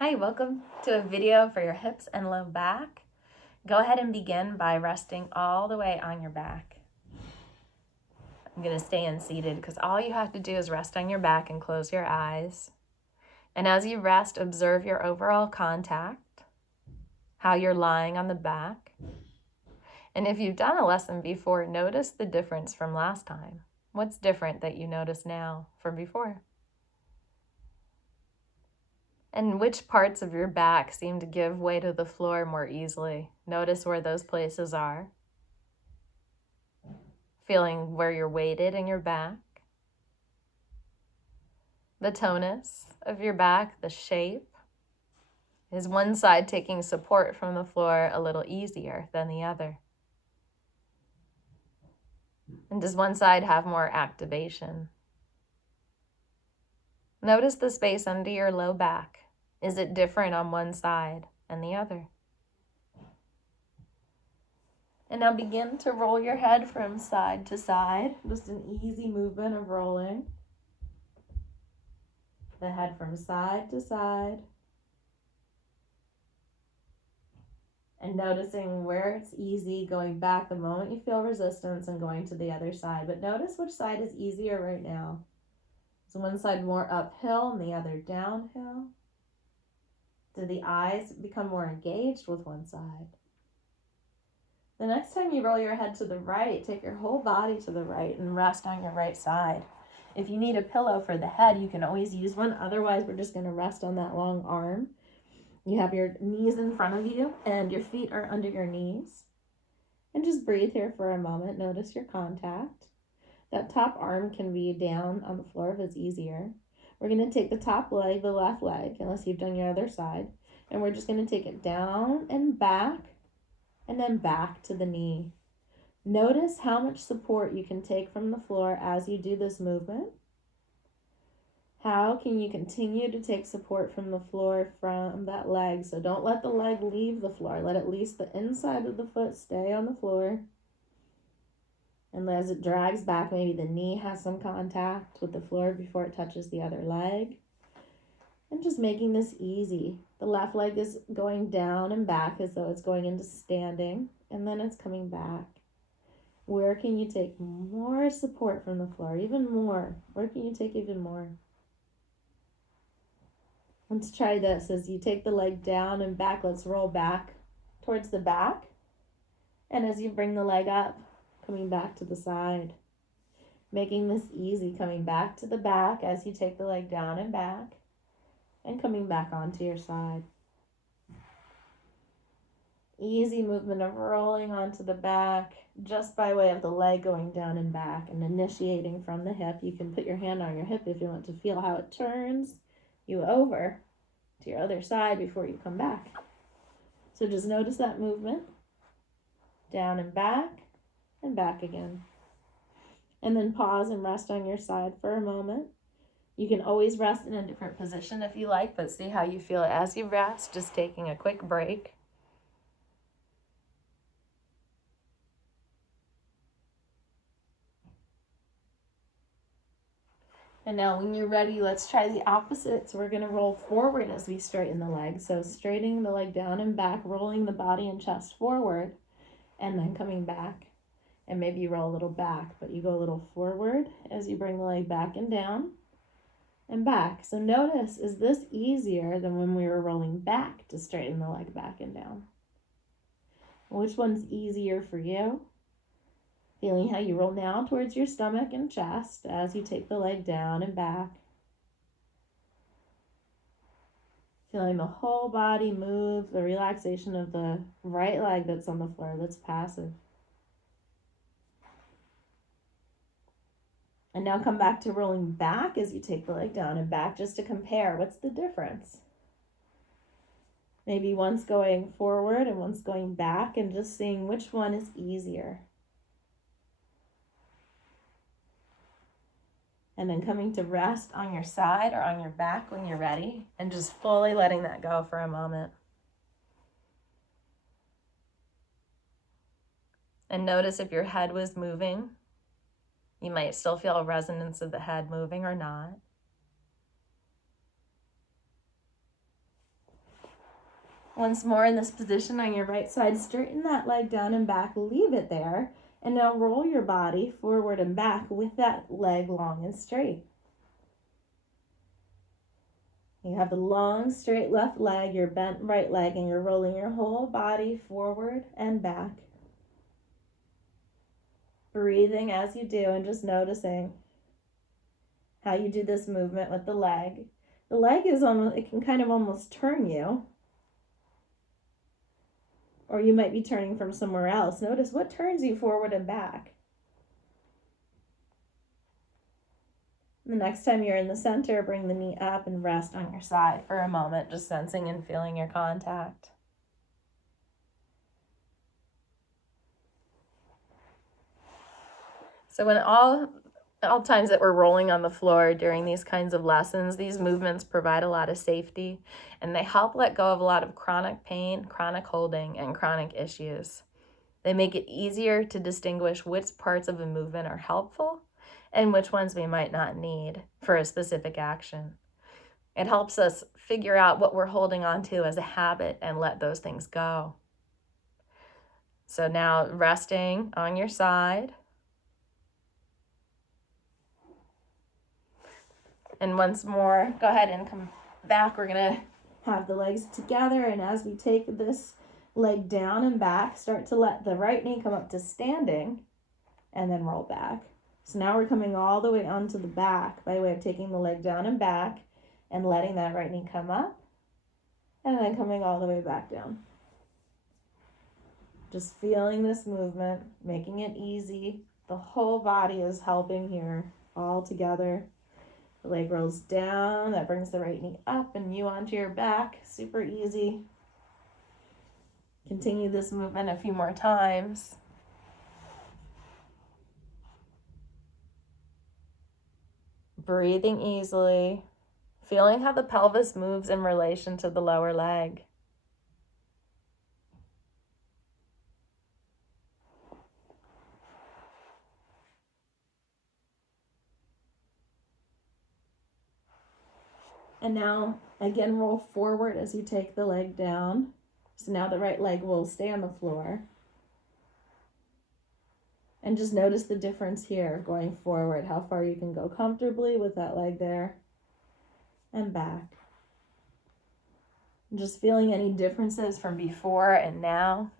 Hi, welcome to a video for your hips and low back. Go ahead and begin by resting all the way on your back. I'm going to stay in seated because all you have to do is rest on your back and close your eyes. And as you rest, observe your overall contact, how you're lying on the back. And if you've done a lesson before, notice the difference from last time. What's different that you notice now from before? And which parts of your back seem to give way to the floor more easily? Notice where those places are. Feeling where you're weighted in your back. The tonus of your back, the shape. Is one side taking support from the floor a little easier than the other? And does one side have more activation? Notice the space under your low back. Is it different on one side and the other? And now begin to roll your head from side to side. Just an easy movement of rolling the head from side to side. And noticing where it's easy, going back the moment you feel resistance and going to the other side. But notice which side is easier right now. Is one side more uphill and the other downhill? Do the eyes become more engaged with one side? The next time you roll your head to the right, take your whole body to the right and rest on your right side. If you need a pillow for the head, you can always use one. Otherwise, we're just going to rest on that long arm. You have your knees in front of you and your feet are under your knees. And just breathe here for a moment. Notice your contact. That top arm can be down on the floor if it's easier. We're going to take the top leg, the left leg, unless you've done your other side. And we're just going to take it down and back, and then back to the knee. Notice how much support you can take from the floor as you do this movement. How can you continue to take support from the floor from that leg? So don't let the leg leave the floor. Let at least the inside of the foot stay on the floor. And as it drags back, maybe the knee has some contact with the floor before it touches the other leg. And just making this easy. The left leg is going down and back as though it's going into standing, and then it's coming back. Where can you take more support from the floor? Even more. Where can you take even more? Let's try this. As you take the leg down and back, let's roll back towards the back. And as you bring the leg up, coming back to the side. Making this easy, coming back to the back as you take the leg down and back. And coming back onto your side. Easy movement of rolling onto the back just by way of the leg going down and back and initiating from the hip. You can put your hand on your hip if you want to feel how it turns you over to your other side before you come back. So just notice that movement. Down and back again. And then pause and rest on your side for a moment. You can always rest in a different position if you like, but see how you feel as you rest, just taking a quick break. And now when you're ready, let's try the opposite. So we're going to roll forward as we straighten the leg. So straightening the leg down and back, rolling the body and chest forward, and then coming back. And maybe you roll a little back, but you go a little forward as you bring the leg back and down. And back. So notice, is this easier than when we were rolling back to straighten the leg back and down? Which one's easier for you? Feeling how you roll now towards your stomach and chest as you take the leg down and back. Feeling the whole body move, the relaxation of the right leg that's on the floor, that's passive. And now come back to rolling back as you take the leg down and back, just to compare. What's the difference? Maybe one's going forward and one's going back, and just seeing which one is easier. And then coming to rest on your side or on your back when you're ready, and just fully letting that go for a moment. And notice if your head was moving. You might still feel a resonance of the head moving or not. Once more in this position on your right side, straighten that leg down and back, leave it there, and now roll your body forward and back with that leg long and straight. You have the long, straight left leg, your bent right leg, and you're rolling your whole body forward and back. Breathing as you do and just noticing how you do this movement with the leg. The leg is almost, it can kind of almost turn you, or you might be turning from somewhere else. Notice what turns you forward and back. The next time you're in the center, bring the knee up and rest on your side for a moment, just sensing and feeling your contact. So when all times that we're rolling on the floor during these kinds of lessons, these movements provide a lot of safety, and they help let go of a lot of chronic pain, chronic holding, and chronic issues. They make it easier to distinguish which parts of a movement are helpful and which ones we might not need for a specific action. It helps us figure out what we're holding on to as a habit and let those things go. So now resting on your side. And once more, go ahead and come back. We're gonna have the legs together, and as we take this leg down and back, start to let the right knee come up to standing and then roll back. So now we're coming all the way onto the back by way of taking the leg down and back and letting that right knee come up and then coming all the way back down. Just feeling this movement, making it easy. The whole body is helping here all together. The leg rolls down, that brings the right knee up and you onto your back. Super easy. Continue this movement a few more times. Breathing easily, feeling how the pelvis moves in relation to the lower leg. And now, again, roll forward as you take the leg down. So now the right leg will stay on the floor. And just notice the difference here going forward, how far you can go comfortably with that leg there and back. And just feeling any differences from before and now.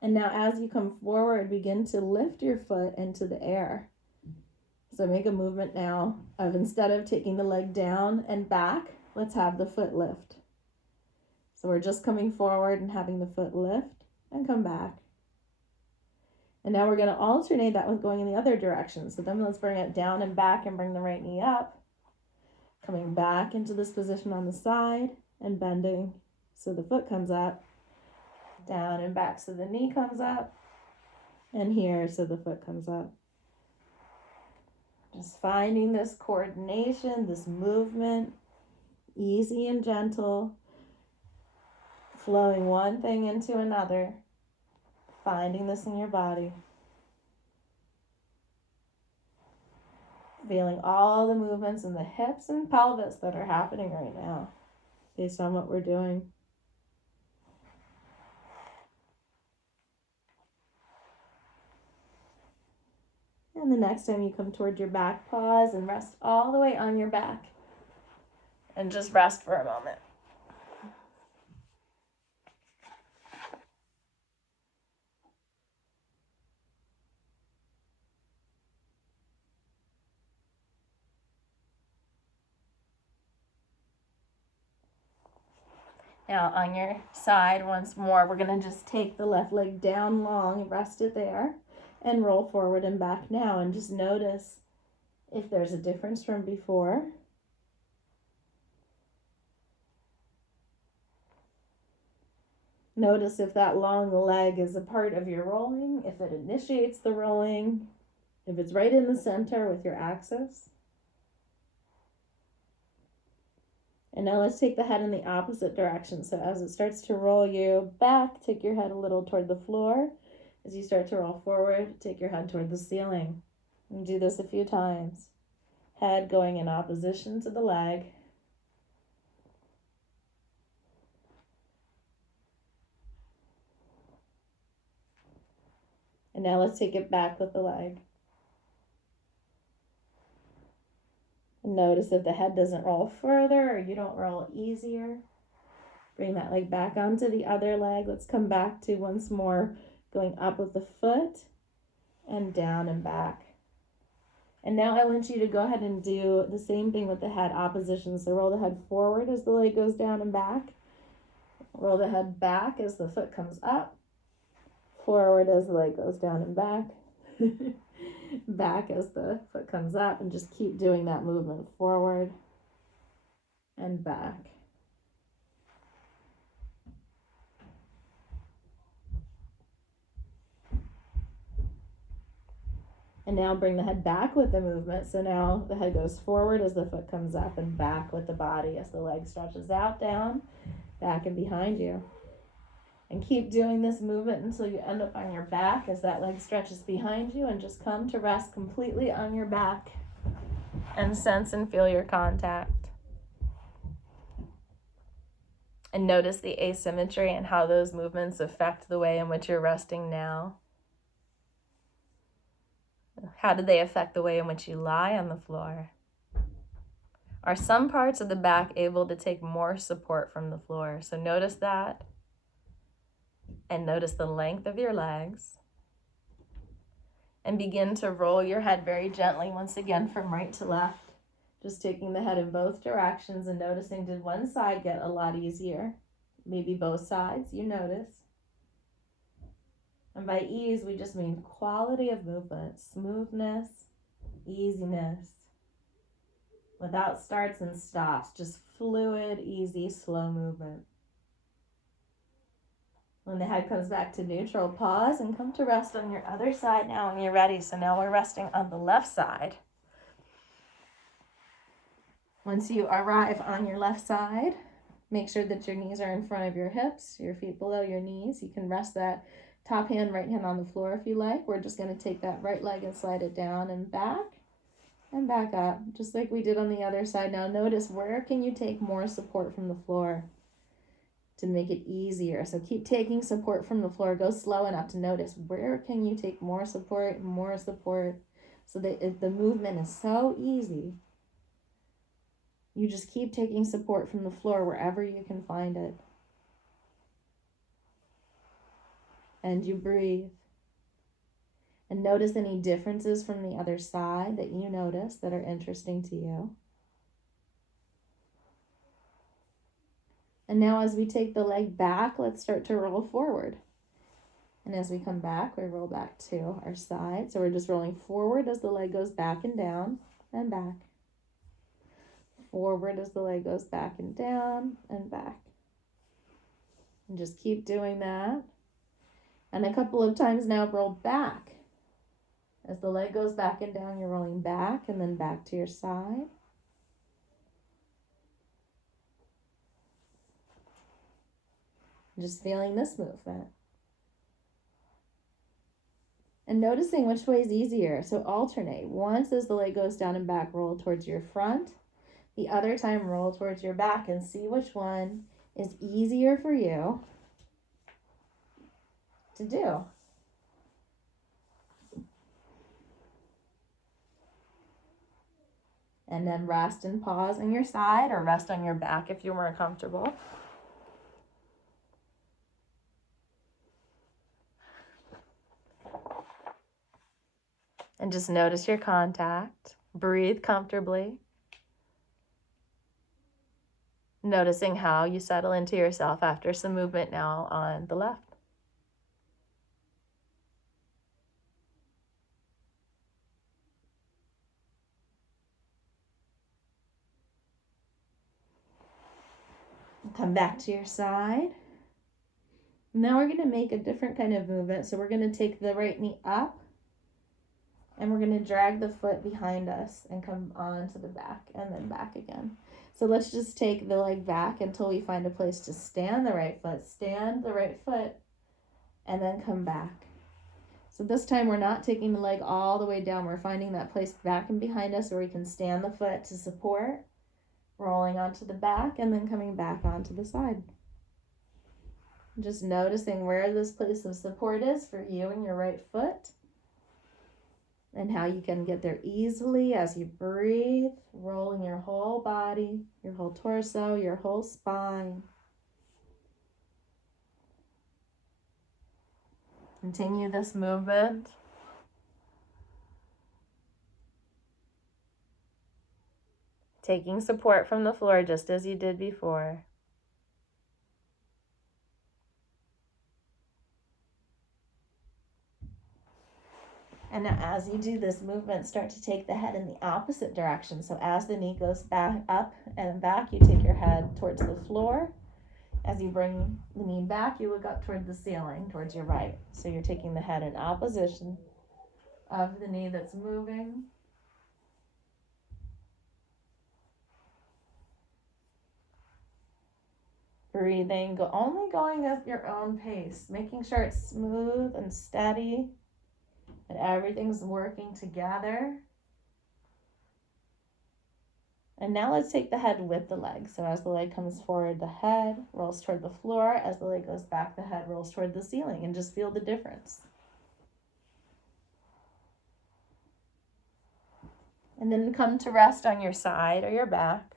And now as you come forward, begin to lift your foot into the air. So make a movement now of, instead of taking the leg down and back, let's have the foot lift. So we're just coming forward and having the foot lift and come back. And now we're going to alternate that with going in the other direction. So then let's bring it down and back and bring the right knee up. Coming back into this position on the side and bending so the foot comes up. Down and back so the knee comes up. And here so the foot comes up. Just finding this coordination, this movement, easy and gentle, flowing one thing into another, finding this in your body. Feeling all the movements in the hips and pelvis that are happening right now based on what we're doing. And the next time you come toward your back, pause and rest all the way on your back. And just rest for a moment. Now on your side, once more, we're going to just take the left leg down long, rest it there, and roll forward and back now. And just notice if there's a difference from before. Notice if that long leg is a part of your rolling, if it initiates the rolling, if it's right in the center with your axis. And now let's take the head in the opposite direction. So as it starts to roll you back, take your head a little toward the floor As you start to roll forward, take your head toward the ceiling. And do this a few times. Head going in opposition to the leg. And now let's take it back with the leg. And notice if the head doesn't roll further or you don't roll easier. Bring that leg back onto the other leg. Let's come back to once more going up with the foot and down and back. And now I want you to go ahead and do the same thing with the head opposition. So roll the head forward as the leg goes down and back. Roll the head back as the foot comes up. Forward as the leg goes down and back. Back as the foot comes up, and just keep doing that movement forward and back. And now bring the head back with the movement. So now the head goes forward as the foot comes up and back with the body as the leg stretches out, down, back and behind you. And keep doing this movement until you end up on your back as that leg stretches behind you, and just come to rest completely on your back and sense and feel your contact. And notice the asymmetry and how those movements affect the way in which you're resting now. How do they affect the way in which you lie on the floor? Are some parts of the back able to take more support from the floor? So notice that, and notice the length of your legs. And begin to roll your head very gently, once again, from right to left. Just taking the head in both directions and noticing, did one side get a lot easier? Maybe both sides, you notice. And by ease, we just mean quality of movement, smoothness, easiness, without starts and stops, just fluid, easy, slow movement. When the head comes back to neutral, pause and come to rest on your other side now when you're ready. So now we're resting on the left side. Once you arrive on your left side, make sure that your knees are in front of your hips, your feet below your knees. You can rest that top hand, right hand on the floor if you like. We're just going to take that right leg and slide it down and back up, just like we did on the other side. Now notice, where can you take more support from the floor to make it easier? So keep taking support from the floor. Go slow enough to notice, where can you take more support, so that the movement is so easy. You just keep taking support from the floor wherever you can find it. And you breathe. And notice any differences from the other side that you notice that are interesting to you. And now as we take the leg back, let's start to roll forward. And as we come back, we roll back to our side. So we're just rolling forward as the leg goes back and down and back. Forward as the leg goes back and down and back. And just keep doing that. And a couple of times now, roll back. As the leg goes back and down, you're rolling back and then back to your side. Just feeling this movement. And noticing which way is easier. So alternate. Once as the leg goes down and back, roll towards your front. The other time, roll towards your back, and see which one is easier for you to do. And then rest and pause on your side, or rest on your back if you're more comfortable. And just notice your contact. Breathe comfortably. Noticing how you settle into yourself after some movement now on the left. Come back to your side. Now we're going to make a different kind of movement. So we're going to take the right knee up, and we're going to drag the foot behind us and come on to the back and then back again. So let's just take the leg back until we find a place to stand the right foot. Stand the right foot and then come back. So this time we're not taking the leg all the way down. We're finding that place back and behind us where we can stand the foot to support, rolling onto the back and then coming back onto the side. Just noticing where this place of support is for you and your right foot and how you can get there easily as you breathe, rolling your whole body, your whole torso, your whole spine. Continue this movement. Taking support from the floor just as you did before. And now as you do this movement, start to take the head in the opposite direction. So as the knee goes back up and back, you take your head towards the floor. As you bring the knee back, you look up toward the ceiling, towards your right. So you're taking the head in opposition of the knee that's moving. Breathing, only going at your own pace, making sure it's smooth and steady, that everything's working together. And now let's take the head with the leg. So as the leg comes forward, the head rolls toward the floor. As the leg goes back, the head rolls toward the ceiling, and just feel the difference. And then come to rest on your side or your back.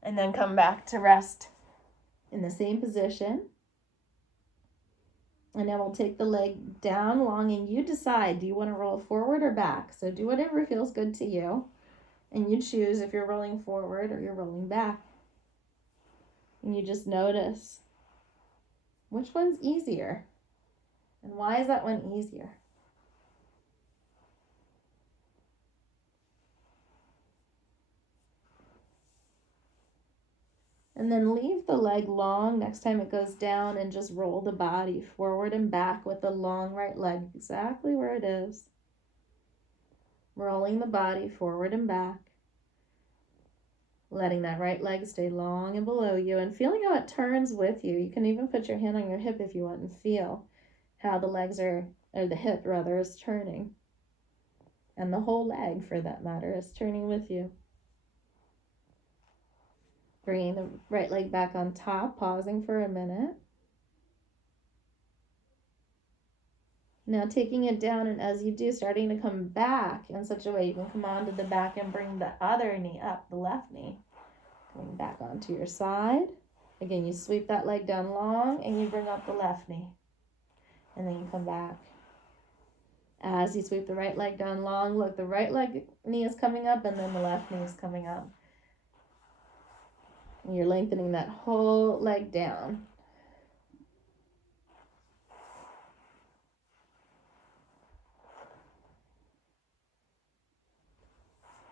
And then come back to rest in the same position. And now we'll take the leg down long, and you decide, do you want to roll forward or back? So do whatever feels good to you. And you choose if you're rolling forward or you're rolling back. And you just notice which one's easier. And why is that one easier? And then leave the leg long next time it goes down and just roll the body forward and back with the long right leg exactly where it is. Rolling the body forward and back. Letting that right leg stay long and below you and feeling how it turns with you. You can even put your hand on your hip if you want and feel how the legs or the hip rather, is turning. And the whole leg, for that matter, is turning with you. Bringing the right leg back on top, pausing for a minute. Now taking it down, and as you do, starting to come back in such a way you can come onto the back and bring the other knee up, the left knee. Coming back onto your side. Again, you sweep that leg down long and you bring up the left knee. And then you come back. As you sweep the right leg down long, look, the right leg knee is coming up and then the left knee is coming up. And you're lengthening that whole leg down.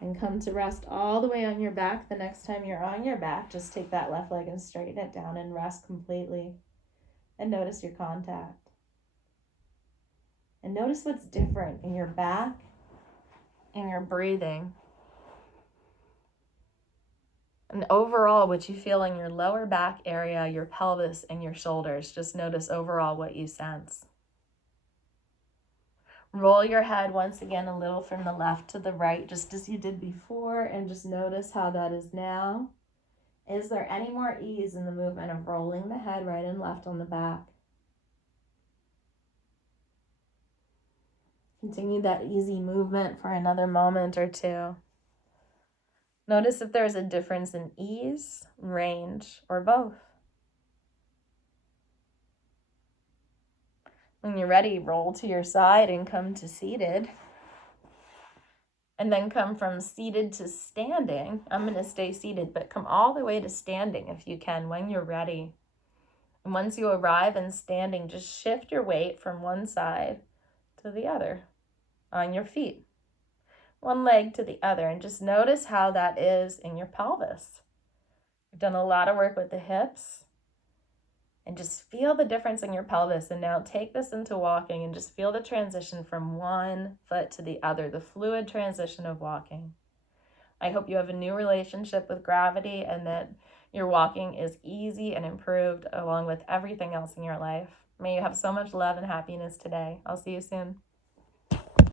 And come to rest all the way on your back. The next time you're on your back, just take that left leg and straighten it down and rest completely. And notice your contact. And notice what's different in your back and your breathing. And overall, what you feel in your lower back area, your pelvis, and your shoulders. Just notice overall what you sense. Roll your head once again a little from the left to the right, just as you did before, and just notice how that is now. Is there any more ease in the movement of rolling the head right and left on the back? Continue that easy movement for another moment or two. Notice if there's a difference in ease, range, or both. When you're ready, roll to your side and come to seated. And then come from seated to standing. I'm going to stay seated, but come all the way to standing if you can when you're ready. And once you arrive in standing, just shift your weight from one side to the other on your feet. One leg to the other, and just notice how that is in your pelvis. We've done a lot of work with the hips And just feel the difference in your pelvis. And now take this into walking and just feel the transition from one foot to the other, the fluid transition of walking. I hope you have a new relationship with gravity and that your walking is easy and improved along with everything else in your life. May you have so much love and happiness today. I'll see you soon.